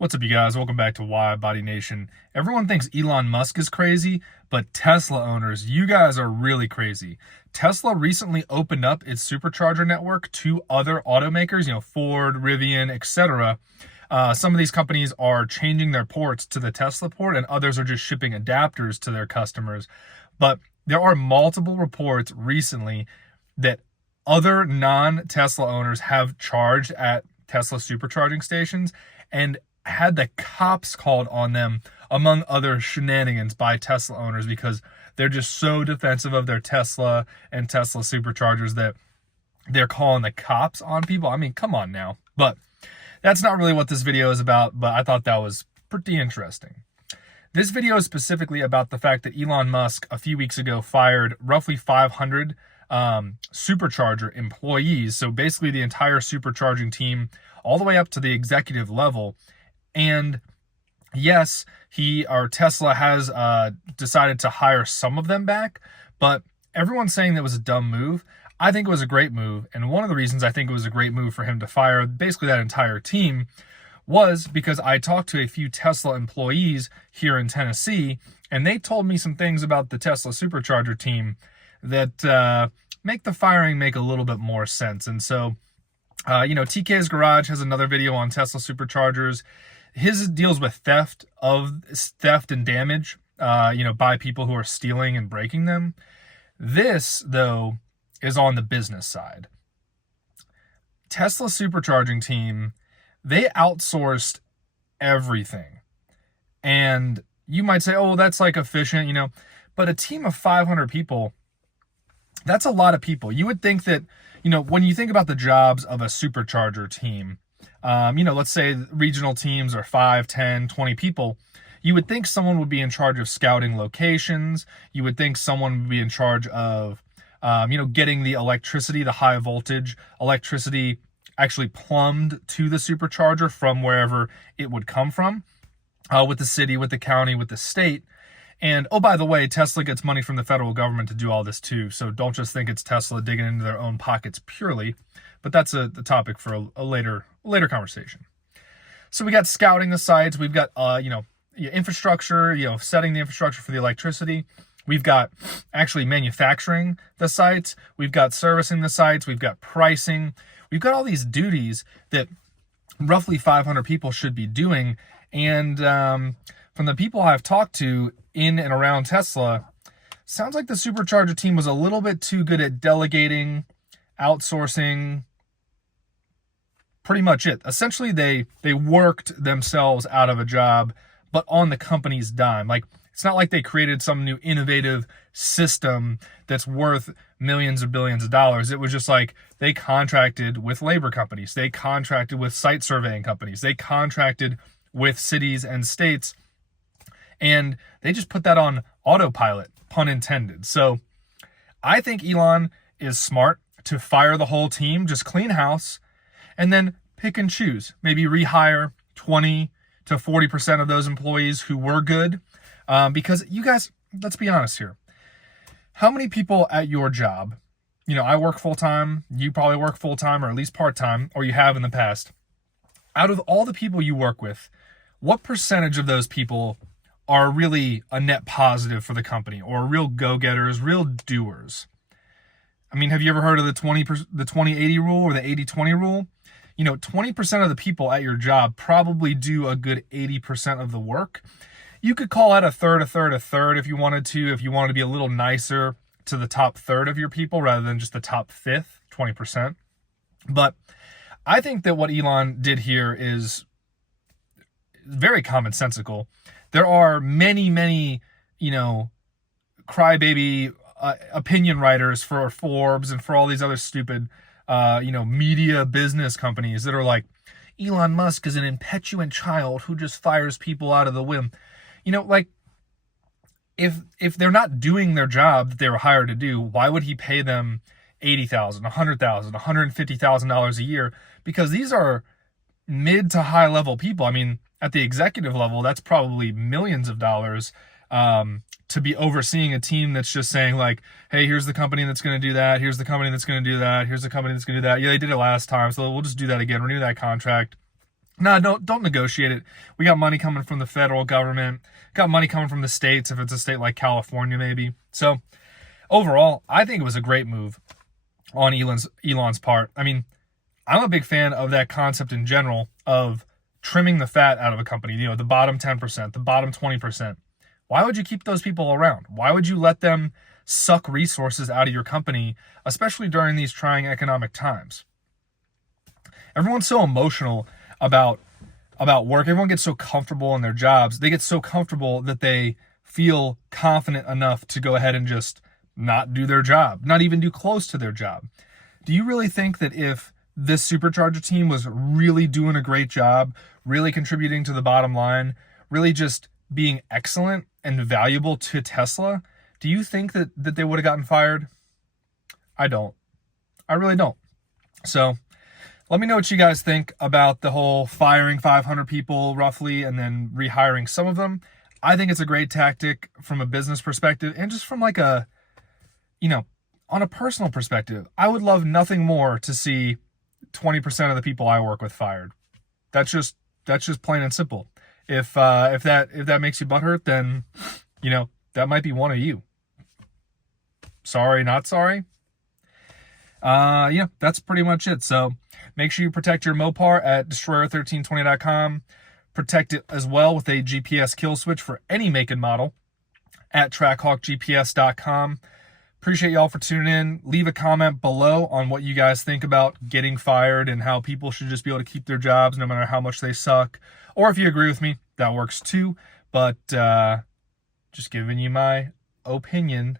What's up, you guys? Welcome back to Wide Body Nation. Everyone thinks Elon Musk is crazy, but Tesla owners, you guys are really crazy. Tesla recently opened up its SuperCharger network to other automakers, Ford, Rivian, etc. Some of these companies are changing their ports to the Tesla port, and others are just shipping adapters to their customers. But there are multiple reports recently that other non-Tesla owners have charged at Tesla supercharging stations and had the cops called on them, among other shenanigans, by Tesla owners because they're just so defensive of their Tesla and Tesla superchargers that they're calling the cops on people. I mean, come on now. But that's not really what this video is about, but I thought that was pretty interesting. This video is specifically about the fact that Elon Musk a few weeks ago fired roughly 500 supercharger employees, so basically the entire supercharging team all the way up to the executive level. And yes, Tesla has decided to hire some of them back, but everyone's saying that was a dumb move. I think it was a great move, and one of the reasons I think it was a great move for him to fire basically that entire team was because I talked to a few Tesla employees here in Tennessee, and they told me some things about the Tesla supercharger team that make the firing make a little bit more sense. And so, TK's Garage has another video on Tesla superchargers. His deals with theft and damage, by people who are stealing and breaking them. This, though, is on the business side. Tesla supercharging team, they outsourced everything. And you might say, oh, that's like efficient, but a team of 500 people, that's a lot of people. You would think that, when you think about the jobs of a supercharger team, let's say regional teams are 5, 10, 20 people, you would think someone would be in charge of scouting locations. You would think someone would be in charge of, getting the electricity, the high voltage electricity actually plumbed to the supercharger from wherever it would come from, with the city, with the county, with the state. And, oh, by the way, Tesla gets money from the federal government to do all this too. So don't just think it's Tesla digging into their own pockets purely. But that's the topic for a later conversation. So we got scouting the sites. We've got, infrastructure, setting the infrastructure for the electricity. We've got actually manufacturing the sites. We've got servicing the sites. We've got pricing. We've got all these duties that roughly 500 people should be doing. And from the people I've talked to in and around Tesla, sounds like the supercharger team was a little bit too good at delegating, outsourcing, pretty much it. Essentially, they worked themselves out of a job, but on the company's dime. Like, it's not like they created some new innovative system that's worth millions or billions of dollars. It was just like they contracted with labor companies. They contracted with site surveying companies. They contracted with cities and states, and they just put that on autopilot, pun intended. So I think Elon is smart to fire the whole team, just clean house, and then pick and choose. Maybe rehire 20 to 40% of those employees who were good. Because you guys, let's be honest here. How many people at your job, I work full-time, you probably work full-time or at least part-time, or you have in the past. Out of all the people you work with, what percentage of those people are really a net positive for the company, or real go-getters, real doers? I mean, have you ever heard of the 20-80 rule or the 80-20 rule? 20% of the people at your job probably do a good 80% of the work. You could call that a third if you wanted to be a little nicer to the top third of your people rather than just the top fifth, 20%. But I think that what Elon did here is very commonsensical. There are many, crybaby opinion writers for Forbes and for all these other stupid, media business companies that are like, Elon Musk is an impetuous child who just fires people out of the whim. If they're not doing their job that they were hired to do, why would he pay them $80,000, $100,000, $150,000 a year? Because these are mid to high level people. I mean, at the executive level, that's probably millions of dollars to be overseeing a team that's just saying like, hey, here's the company that's going to do that. Here's the company that's going to do that. Here's the company that's going to do that. Yeah, they did it last time, so we'll just do that again. Renew that contract. No, don't negotiate it. We got money coming from the federal government, got money coming from the states, if it's a state like California, maybe. So overall, I think it was a great move on Elon's part. I mean, I'm a big fan of that concept in general of trimming the fat out of a company, you know, the bottom 10%, the bottom 20%. Why would you keep those people around? Why would you let them suck resources out of your company, especially during these trying economic times? Everyone's so emotional about work. Everyone gets so comfortable in their jobs. They get so comfortable that they feel confident enough to go ahead and just not do their job, not even do close to their job. Do you really think that if this SuperCharger team was really doing a great job, really contributing to the bottom line, really just being excellent and valuable to Tesla, do you think that they would have gotten fired? I don't. I really don't. So let me know what you guys think about the whole firing 500 people roughly and then rehiring some of them. I think it's a great tactic from a business perspective, and just from like a, you know, on a personal perspective. I would love nothing more to see 20% of the people I work with fired. That's just plain and simple. If that makes you butthurt, then, you know, that might be one of you. Sorry, not sorry. Yeah, that's pretty much it. So make sure you protect your Mopar at destroyer1320.com. Protect it as well with a GPS kill switch for any make and model at TrackHawkGPS.com. Appreciate y'all for tuning in. Leave a comment below on what you guys think about getting fired and how people should just be able to keep their jobs no matter how much they suck. Or if you agree with me, that works too. But just giving you my opinion,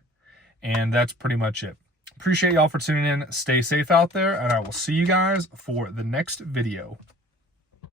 and that's pretty much it. Appreciate y'all for tuning in. Stay safe out there, and I will see you guys for the next video.